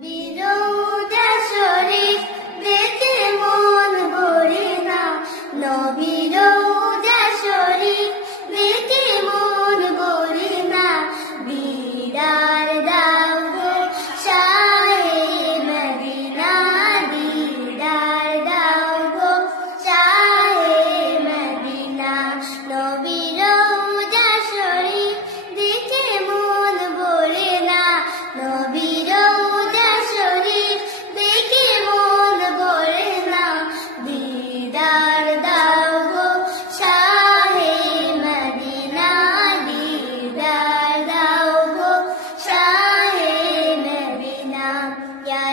বিরোজা শরীফ দেখে মন ভরে না, নবিরোজা শরীফ দেখে মন ভরে না, দিদার দাও গো শাহে মদিনা, দিদার দাও গো শাহে মদিনা, নবিরোজা শরীফ দেখে মন ভরে না, নবিরোজা শরীফ দেখে মন ভরে না, দিদার দাও গো শাহে মদিনা, দিদার দাও গো শাহে মদিনা। ইয়া